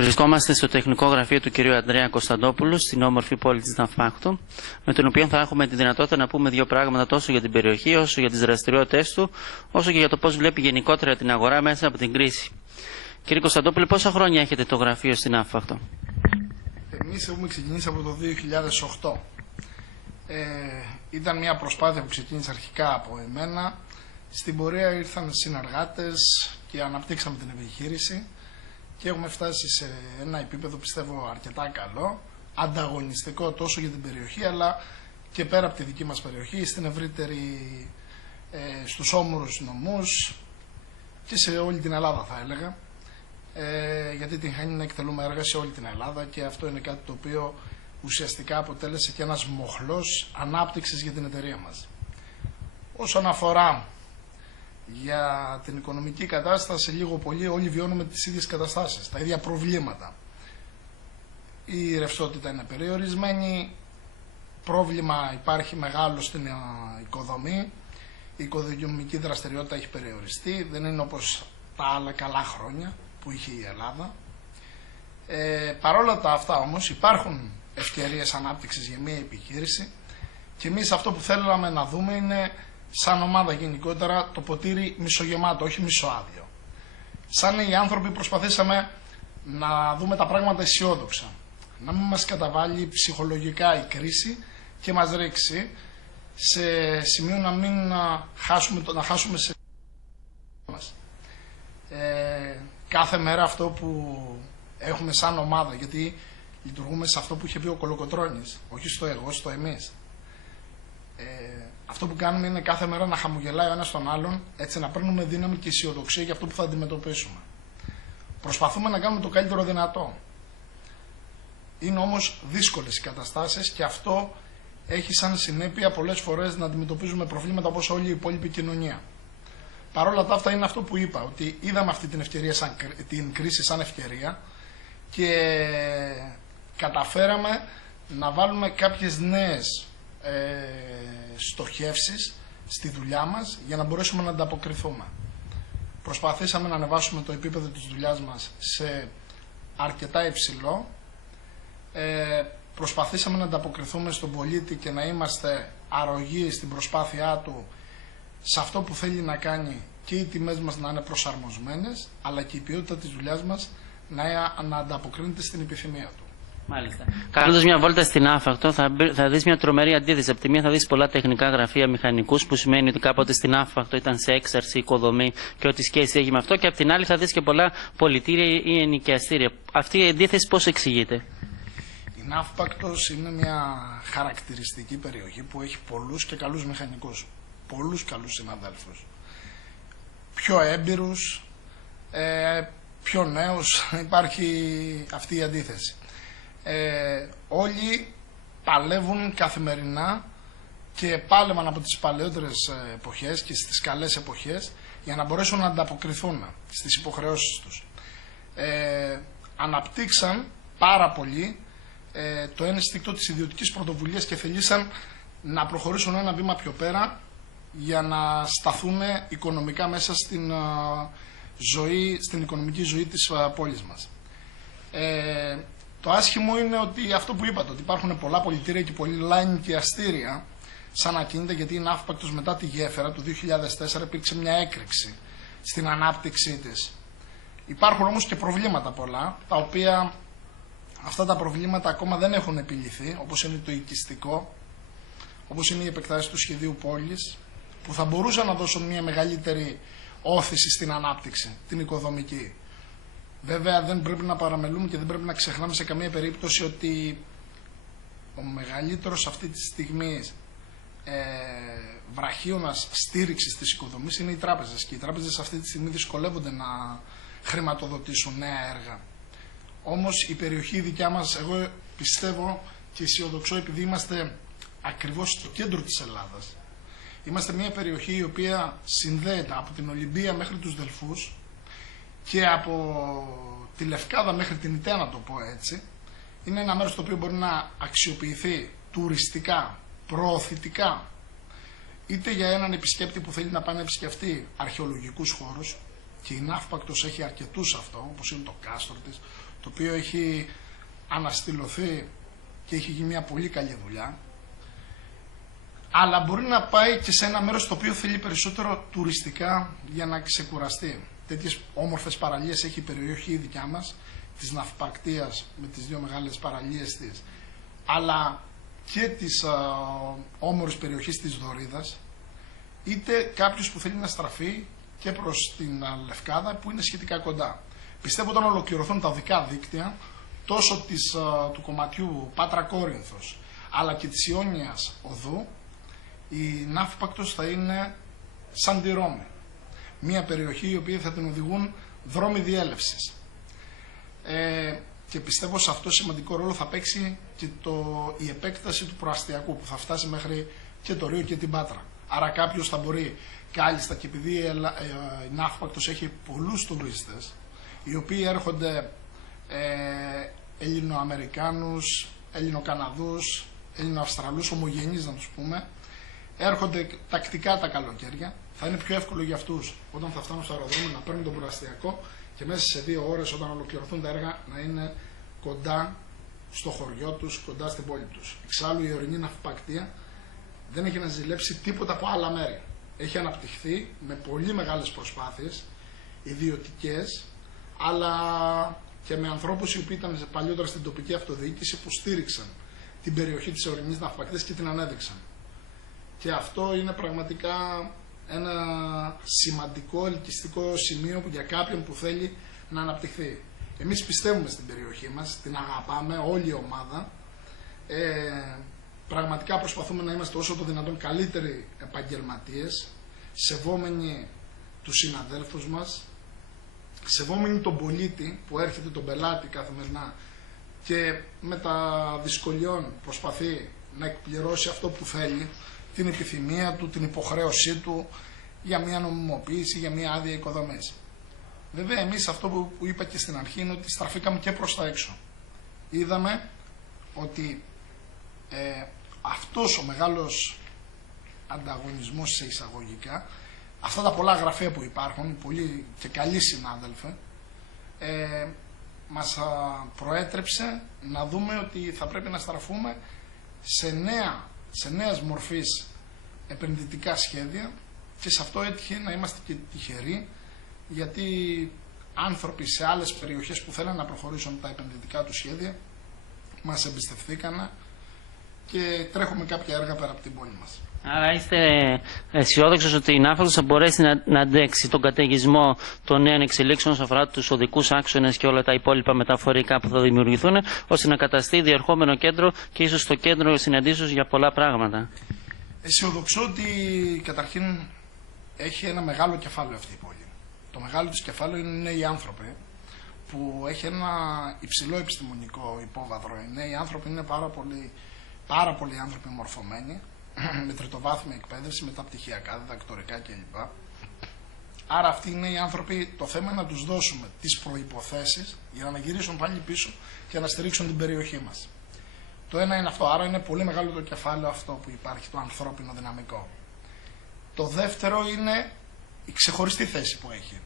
Βρισκόμαστε στο τεχνικό γραφείο του κυρίου Ανδρέα Κωνσταντόπουλου, στην όμορφη πόλη της Ναυπάκτου, με τον οποίο θα έχουμε τη δυνατότητα να πούμε δύο πράγματα τόσο για την περιοχή, όσο για τις δραστηριότητες του, όσο και για το πώς βλέπει γενικότερα την αγορά μέσα από την κρίση. Κύριε Κωνσταντόπουλε, πόσα χρόνια έχετε το γραφείο στην Ναύπακτο? Εμείς έχουμε ξεκινήσει από το 2008. Ήταν μια προσπάθεια που ξεκίνησε αρχικά από εμένα. Στην πορεία ήρθαν συνεργάτες και αναπτύξαμε την επιχείρηση και έχουμε φτάσει σε ένα επίπεδο, πιστεύω, αρκετά καλό, ανταγωνιστικό τόσο για την περιοχή αλλά και πέρα από τη δική μας περιοχή, στην ευρύτερη, στους όμορους νομούς και σε όλη την Ελλάδα, θα έλεγα, γιατί την χάνει να εκτελούμε έργα σε όλη την Ελλάδα και αυτό είναι κάτι το οποίο ουσιαστικά αποτέλεσε και ένας μοχλός ανάπτυξης για την εταιρεία μας. Όσον αφορά για την οικονομική κατάσταση, λίγο πολύ όλοι βιώνουμε τις ίδιες καταστάσεις, τα ίδια προβλήματα. Η ρευστότητα είναι περιορισμένη, πρόβλημα υπάρχει μεγάλο στην οικοδομή, η οικοδομική δραστηριότητα έχει περιοριστεί, δεν είναι όπως τα άλλα καλά χρόνια που είχε η Ελλάδα. Παρόλα τα αυτά όμως υπάρχουν ευκαιρίες ανάπτυξης για μια επιχείρηση και εμείς αυτό που θέλαμε να δούμε είναι σαν ομάδα γενικότερα το ποτήρι μισογεμάτο, όχι μισοάδιο. Σαν οι άνθρωποι προσπαθήσαμε να δούμε τα πράγματα αισιόδοξα. Να μην μας καταβάλει ψυχολογικά η κρίση και μας ρίξει σε σημείο να μην χάσουμε σε μας. Κάθε μέρα αυτό που έχουμε σαν ομάδα, γιατί λειτουργούμε σε αυτό που είχε πει ο Κολοκοτρώνης, όχι στο εγώ, στο εμείς. Αυτό που κάνουμε είναι κάθε μέρα να χαμογελάει ο ένας τον άλλον, έτσι να παίρνουμε δύναμη και αισιοδοξία για αυτό που θα αντιμετωπίσουμε. Προσπαθούμε να κάνουμε το καλύτερο δυνατό. Είναι όμως δύσκολες οι καταστάσεις και αυτό έχει σαν συνέπεια πολλές φορές να αντιμετωπίζουμε προβλήματα όπως όλη η υπόλοιπη κοινωνία. Παρ' όλα τα αυτά είναι αυτό που είπα, ότι είδαμε αυτή την κρίση σαν ευκαιρία και καταφέραμε να βάλουμε κάποιες νέες στοχεύσεις στη δουλειά μας για να μπορέσουμε να ανταποκριθούμε. Προσπαθήσαμε να ανεβάσουμε το επίπεδο της δουλειάς μας σε αρκετά υψηλό. Προσπαθήσαμε να ανταποκριθούμε στον πολίτη και να είμαστε αρρωγοί στην προσπάθειά του σε αυτό που θέλει να κάνει και οι τιμές μας να είναι προσαρμοσμένες, αλλά και η ποιότητα της δουλειάς μας να ανταποκρίνεται στην επιθυμία του. Μάλιστα. Κάνοντας μια βόλτα στην Ναύπακτο, θα δεις μια τρομερή αντίθεση. Από τη μία θα δεις πολλά τεχνικά γραφεία, μηχανικούς, που σημαίνει ότι κάποτε στην Ναύπακτο ήταν σε έξαρση, οικοδομή και ό,τι σχέση έχει με αυτό. Και από την άλλη θα δεις και πολλά πολιτήρια ή ενοικιαστήρια. Αυτή η αντίθεση πώς εξηγείται? Η Ναύπακτος είναι μια χαρακτηριστική περιοχή που έχει πολλούς και καλούς μηχανικούς. Πολλούς καλούς συναδέλφους. Πιο έμπειρους, πιο νέους, υπάρχει αυτή η αντίθεση. Όλοι παλεύουν καθημερινά και πάλευαν από τις παλαιότερες εποχές και στις καλές εποχές για να μπορέσουν να ανταποκριθούν στις υποχρεώσεις τους. Αναπτύξαν πάρα πολύ το ένστικτο της ιδιωτικής πρωτοβουλίας και θελήσαν να προχωρήσουν ένα βήμα πιο πέρα για να σταθούν οικονομικά μέσα στην οικονομική ζωή της πόλης μας. Το άσχημο είναι ότι αυτό που είπατε, ότι υπάρχουν πολλά πολιτήρια και πολλά ενοικιαστήρια σαν ακίνητα, γιατί η Ναύπακτος μετά τη γέφυρα του 2004 υπήρξε μια έκρηξη στην ανάπτυξή της. Υπάρχουν όμως και προβλήματα πολλά, τα οποία αυτά τα προβλήματα ακόμα δεν έχουν επιλυθεί, όπως είναι το οικιστικό, όπως είναι η επεκτάσεις του σχεδίου πόλης, που θα μπορούσαν να δώσουν μια μεγαλύτερη όθηση στην ανάπτυξη, την οικοδομική. Βέβαια δεν πρέπει να παραμελούμε και δεν πρέπει να ξεχνάμε σε καμία περίπτωση ότι ο μεγαλύτερος αυτή τη στιγμή βραχίωνας στήριξης της οικοδομής είναι οι τράπεζες και οι τράπεζες αυτή τη στιγμή δυσκολεύονται να χρηματοδοτήσουν νέα έργα. Όμως η περιοχή δικιά μας, εγώ πιστεύω και αισιοδοξώ, επειδή είμαστε ακριβώς στο κέντρο της Ελλάδας, είμαστε μια περιοχή η οποία συνδέεται από την Ολυμπία μέχρι τους Δελφούς και από τη Λευκάδα μέχρι την Ιταία, να το πω έτσι. Είναι ένα μέρος το οποίο μπορεί να αξιοποιηθεί τουριστικά, προωθητικά, είτε για έναν επισκέπτη που θέλει να πάει να επισκεφτεί αρχαιολογικούς χώρους, και η Ναύπακτος έχει αρκετούς αυτό, όπως είναι το κάστρο της, το οποίο έχει αναστηλωθεί και έχει γίνει μια πολύ καλή δουλειά, αλλά μπορεί να πάει και σε ένα μέρος το οποίο θέλει περισσότερο τουριστικά για να ξεκουραστεί. Τέτοιες όμορφες παραλίες έχει η περιοχή δικιά μας, της Ναυπακτίας με τις δύο μεγάλες παραλίες της, αλλά και της όμορφης περιοχής της Δωρίδας, είτε κάποιος που θέλει να στραφεί και προς την Λευκάδα που είναι σχετικά κοντά. Πιστεύω όταν ολοκληρωθούν τα οδικά δίκτυα, τόσο του κομματιού Πάτρα Κόρινθος, αλλά και της Ιόνιας Οδού, η Ναύπακτος θα είναι σαν τη Ρώμη. Μια περιοχή η οποία θα την οδηγούν δρόμοι διέλευσης. Και πιστεύω σε αυτό σημαντικό ρόλο θα παίξει και η επέκταση του προαστιακού που θα φτάσει μέχρι και το Ρίο και την Πάτρα. Άρα κάποιος θα μπορεί κάλλιστα, και επειδή η Ναύπακτος έχει πολλούς τουρίστες, οι οποίοι έρχονται Ελληνοαμερικάνους, Ελληνοκαναδούς, Ελληνοαυστραλούς, ομογενείς να τους πούμε, έρχονται τακτικά τα καλοκαίρια, θα είναι πιο εύκολο για αυτούς όταν θα φτάνουν στο αεροδρόμιο να παίρνουν τον προαστιακό και μέσα σε 2 ώρες όταν ολοκληρωθούν τα έργα να είναι κοντά στο χωριό τους, κοντά στην πόλη τους. Εξάλλου η ορεινή Ναυπακτία δεν έχει να ζηλέψει τίποτα από άλλα μέρη. Έχει αναπτυχθεί με πολύ μεγάλες προσπάθειες, ιδιωτικές, αλλά και με ανθρώπους οι οποίοι ήταν παλιότερα στην τοπική αυτοδιοίκηση που στήριξαν την περιοχή της ορεινής Ναυπακτίας και την ανέδειξαν. Και αυτό είναι πραγματικά ένα σημαντικό ελκυστικό σημείο για κάποιον που θέλει να αναπτυχθεί. Εμείς πιστεύουμε στην περιοχή μας, την αγαπάμε, όλη η ομάδα. Πραγματικά προσπαθούμε να είμαστε όσο το δυνατόν καλύτεροι επαγγελματίες, σεβόμενοι τους συναδέλφους μας, σεβόμενοι τον πολίτη που έρχεται, τον πελάτη καθημερινά και με τα δυσκολιών προσπαθεί να εκπληρώσει αυτό που θέλει, την επιθυμία του, την υποχρέωσή του για μια νομιμοποίηση, για μια άδεια οικοδομής. Βέβαια εμείς αυτό που είπα και στην αρχή είναι ότι στραφήκαμε και προς τα έξω. Είδαμε ότι αυτός ο μεγάλος ανταγωνισμός σε εισαγωγικά, αυτά τα πολλά γραφεία που υπάρχουν, πολλοί και καλοί συνάδελφοι, μας προέτρεψε να δούμε ότι θα πρέπει να στραφούμε σε νέας μορφής επενδυτικά σχέδια και σε αυτό έτυχε να είμαστε και τυχεροί, γιατί άνθρωποι σε άλλες περιοχές που θέλουν να προχωρήσουν τα επενδυτικά του σχέδια μας εμπιστευθήκανε και τρέχουμε κάποια έργα πέρα από την πόλη μας. Άρα είστε αισιόδοξος ότι η Ναύπακτος θα μπορέσει να αντέξει τον καταιγισμό των νέων εξελίξεων όσον αφορά τους οδικούς άξονες και όλα τα υπόλοιπα μεταφορικά που θα δημιουργηθούν, ώστε να καταστεί διερχόμενο κέντρο και ίσως το κέντρο συναντήσεως για πολλά πράγματα. Αισιοδοξώ ότι καταρχήν έχει ένα μεγάλο κεφάλαιο αυτή η πόλη. Το μεγάλο της κεφάλαιο είναι οι άνθρωποι, που έχει ένα υψηλό επιστημονικό υπόβαθρο. Οι νέοι άνθρωποι είναι πάρα πολλοί άνθρωποι μορφωμένοι, με τριτοβάθμια εκπαίδευση, μεταπτυχιακά, διδακτορικά κλπ. Άρα αυτοί είναι οι άνθρωποι, το θέμα είναι να τους δώσουμε τις προϋποθέσεις για να γυρίσουν πάλι πίσω και να στηρίξουν την περιοχή μας. Το ένα είναι αυτό, άρα είναι πολύ μεγάλο το κεφάλαιο αυτό που υπάρχει, το ανθρώπινο δυναμικό. Το δεύτερο είναι η ξεχωριστή θέση που έχει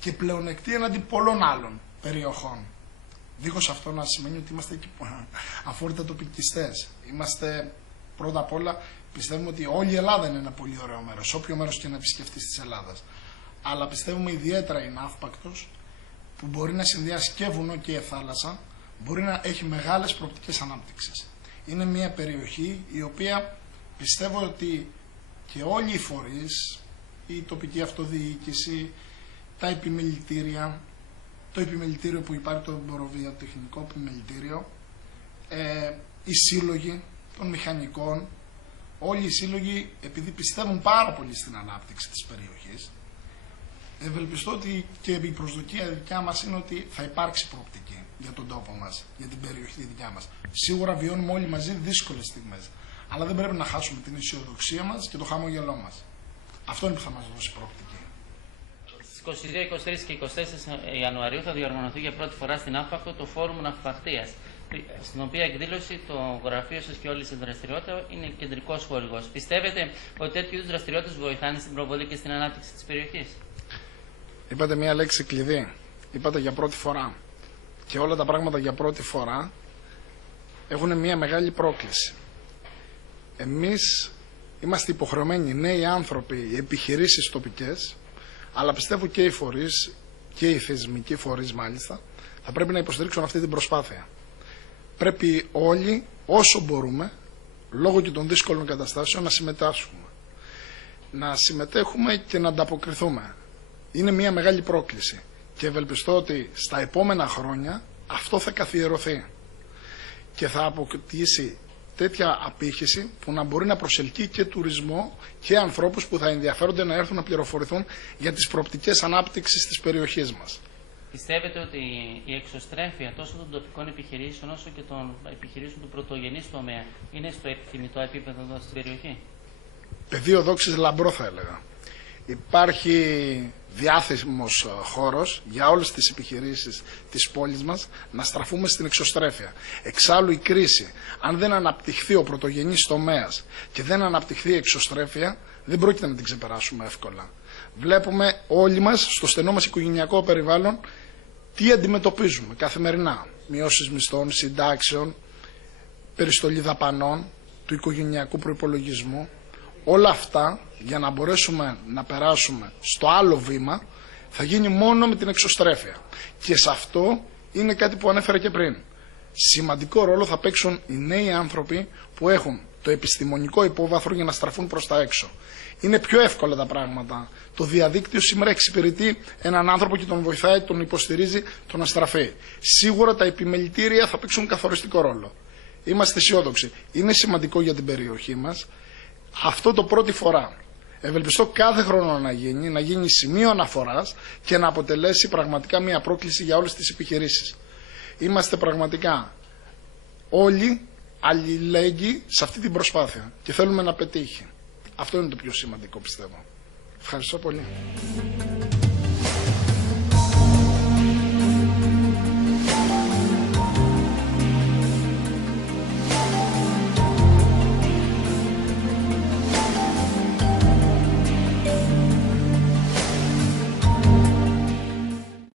και πλεονεκτεί εναντί πολλών άλλων περιοχών. Δίχως αυτό να σημαίνει ότι είμαστε και αφόρητα τοπικιστές. Είμαστε πρώτα απ' όλα, πιστεύουμε ότι όλη η Ελλάδα είναι ένα πολύ ωραίο μέρος, όποιο μέρος και να επισκεφτείς της Ελλάδας. Αλλά πιστεύουμε ιδιαίτερα η Ναύπακτος, που μπορεί να συνδυάσει και βουνό και θάλασσα, μπορεί να έχει μεγάλες προοπτικές ανάπτυξης. Είναι μια περιοχή η οποία πιστεύω ότι και όλοι οι φορείς, η τοπική αυτοδιοίκηση, τα επιμελητήρια, το επιμελητήριο που υπάρχει, το εμποροβιοτεχνικό επιμελητήριο, οι σύλλογοι των μηχανικών, όλοι οι σύλλογοι, επειδή πιστεύουν πάρα πολύ στην ανάπτυξη της περιοχής, ευελπιστώ ότι και η προσδοκία δικιά μας είναι ότι θα υπάρξει προοπτική για τον τόπο μας, για την περιοχή δικιά μας. Σίγουρα βιώνουμε όλοι μαζί δύσκολες στιγμές, αλλά δεν πρέπει να χάσουμε την αισιοδοξία μας και το χαμόγελό μας. Αυτό είναι που θα μας δώσει προοπτική. Στις 22, 23 και 24 Ιανουαρίου θα διοργανωθεί για πρώτη φορά στην Ναύπακτο το Φόρουμ Ναυπακτίας, στην οποία εκδήλωση το γραφείο σας και όλη η δραστηριότητα είναι κεντρικός χορηγός. Πιστεύετε ότι τέτοιου είδους δραστηριότητες βοηθάνε στην προβολή και στην ανάπτυξη της περιοχής? Είπατε μια λέξη κλειδί. Είπατε για πρώτη φορά. και όλα τα πράγματα για πρώτη φορά έχουν μια μεγάλη πρόκληση. Εμείς είμαστε υποχρεωμένοι, νέοι άνθρωποι, οι επιχειρήσεις τοπικές, αλλά πιστεύω και οι φορείς και οι θεσμικοί φορείς μάλιστα, θα πρέπει να υποστηρίξουν αυτή την προσπάθεια. Πρέπει όλοι όσο μπορούμε, λόγω και των δύσκολων καταστάσεων, να συμμετάσχουμε. Να συμμετέχουμε και να ανταποκριθούμε. Είναι μια μεγάλη πρόκληση και ευελπιστώ ότι στα επόμενα χρόνια αυτό θα καθιερωθεί και θα αποκτήσει τέτοια απήχηση που να μπορεί να προσελκύει και τουρισμό και ανθρώπους που θα ενδιαφέρονται να έρθουν να πληροφορηθούν για τις προοπτικές ανάπτυξης της περιοχής μας. Πιστεύετε ότι η εξωστρέφεια τόσο των τοπικών επιχειρήσεων όσο και των επιχειρήσεων του πρωτογενής τομέα είναι στο επιθυμητό επίπεδο εδώ στην περιοχή? Πεδίο δόξης λαμπρό θα έλεγα. Υπάρχει διάθεσιμος χώρος για όλες τις επιχειρήσεις της πόλης μας να στραφούμε στην εξωστρέφεια. Εξάλλου η κρίση, αν δεν αναπτυχθεί ο πρωτογενής τομέας και δεν αναπτυχθεί η εξωστρέφεια, δεν πρόκειται να την ξεπεράσουμε εύκολα. Βλέπουμε όλοι μας στο στενό μας οικογενειακό περιβάλλον τι αντιμετωπίζουμε καθημερινά. Μειώσεις μισθών, συντάξεων, περιστολή δαπανών, του οικογενειακού προϋπολογισμού. Όλα αυτά για να μπορέσουμε να περάσουμε στο άλλο βήμα θα γίνει μόνο με την εξωστρέφεια. Και σε αυτό είναι κάτι που ανέφερα και πριν. Σημαντικό ρόλο θα παίξουν οι νέοι άνθρωποι που έχουν το επιστημονικό υπόβαθρο για να στραφούν προς τα έξω. Είναι πιο εύκολα τα πράγματα. Το διαδίκτυο σήμερα εξυπηρετεί έναν άνθρωπο και τον βοηθάει, τον υποστηρίζει, τον να στραφεί. Σίγουρα τα επιμελητήρια θα παίξουν καθοριστικό ρόλο. Είμαστε αισιόδοξοι. Είναι σημαντικό για την περιοχή μας. Αυτό το πρώτη φορά. Ευελπιστώ κάθε χρόνο να γίνει σημείο αναφοράς και να αποτελέσει πραγματικά μια πρόκληση για όλες τις επιχειρήσεις. Είμαστε πραγματικά όλοι αλληλέγγυοι σε αυτή την προσπάθεια και θέλουμε να πετύχει. Αυτό είναι το πιο σημαντικό, πιστεύω. Ευχαριστώ πολύ.